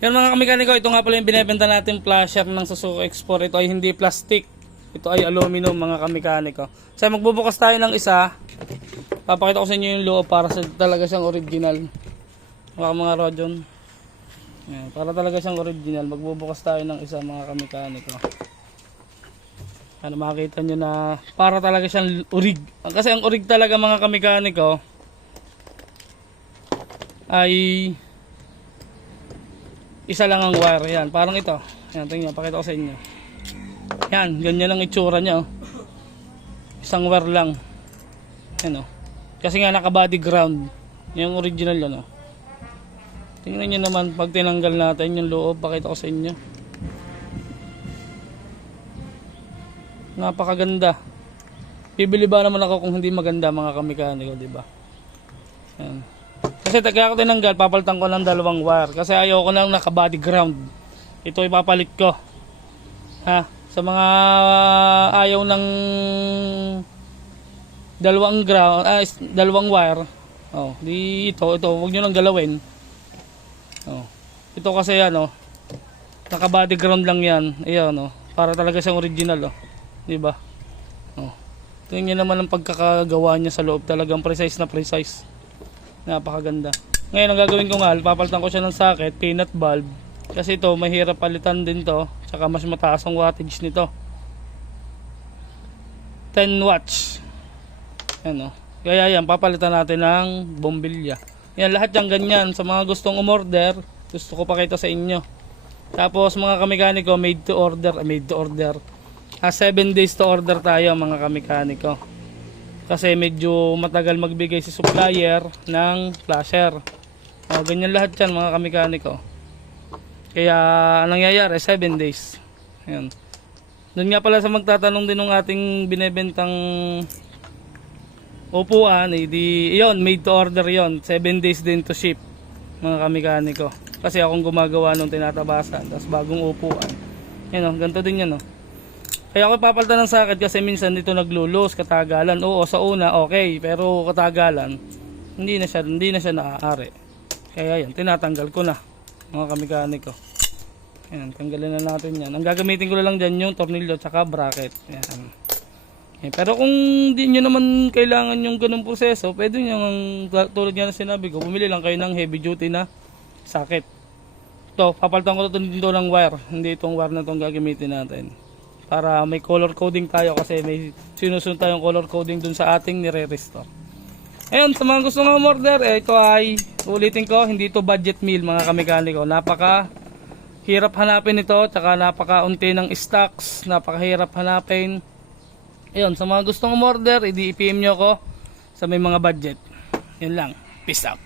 Yan mga kamekaniko, ito nga pala yung binebenta natin flasher ng Suzuki X4. Ito ay hindi plastic. Ito ay aluminum mga kamekaniko. So magbubukas tayo ng isa. Papakita ko sa inyo yung loob para sa talaga siyang original. Mga rodyon. Yan, para talaga siyang original. Magbubukas tayo ng isa mga kamekaniko. Ano makikita nyo na para talaga siyang orig. Kasi ang orig talaga mga kamekaniko ay isa lang ang wire. Yan, parang ito. Yan, tingnan, pakita ko sa inyo. Yan, ganyan ang itsura niya. Oh. Isang wire lang. Yan, oh. Kasi nga naka-body ground. Yung original yan, oh. Tingnan niyo naman pag tinanggal natin yung loob, pakita ko sa inyo. Napakaganda. Bibili ba naman ako kung hindi maganda mga kamekaniko, di ba? Yan. Kasi kaya ko tinanggal, papalitan ko ng dalawang wire. Kasi ayoko nang naka-body ground. Ito ipapalit ko. Ha? Sa mga ayaw ng dalawang wire. Oh, di ito, wag niyo nang galawin. Oh. Ito kasi ano, naka-body ground lang 'yan. Ayun, oh. Para talaga siyang original, oh. 'Di ba? Oh. Tingnan niyo naman ang pagkakagawa niya sa loob, talagang precise na precise. Napakaganda. Ngayon ang gagawin ko nga, papalitan ko siya ng socket, peanut bulb. Kasi ito, mahirap palitan din to. Tsaka mas mataas ang wattage nito. 10 watts. Yan o. Kaya yan, papalitan natin ng bombilya. Yan, lahat yung ganyan. Sa mga gustong umorder, gusto ko pakita sa inyo. Tapos mga kamekaniko, made to order. 7 days to order tayo mga kamekaniko. Kasi medyo matagal magbigay si supplier ng flasher. Ganyan lahat yan mga kamekaniko. Kaya anong nangyayari 7 days. Ayan. Doon nga pala sa magtatanong din ng ating binebentang upuan, yun, made to order yon. 7 days din to ship mga kamekaniko. Kasi akong gumagawa nung tinatabasan. Tapos bagong upuan. Yan o, ganito din yan o. Kaya ako papalitan ng socket kasi minsan dito naglulos, katagalan. Oo, sa una okay, pero katagalan hindi na siya naaari. Kaya yan, tinatanggal ko na mga kamekaniko. Yan, tanggalin na natin yan. Ang gagamitin ko lang dyan yung tornilyo tsaka bracket. Yan. Yan. Pero kung di nyo naman kailangan yung ganung proseso, pwede nyo, tulad nga na sinabi ko, bumili lang kayo ng heavy duty na socket. Ito, papalitan ko dito ng wire. Hindi itong wire na itong gagamitin natin. Para may color coding tayo kasi may sinusunod tayong color coding dun sa ating nire-restore. Ayun, sa mga gusto nga umorder, ito ay, ulitin ko, hindi ito budget meal mga kamekaniko. Napaka hirap hanapin ito, tsaka napaka-unti ng stocks, napakahirap hanapin. Ayun, sa mga gustong umorder, i-PM nyo ko sa may mga budget. Yun lang, peace out.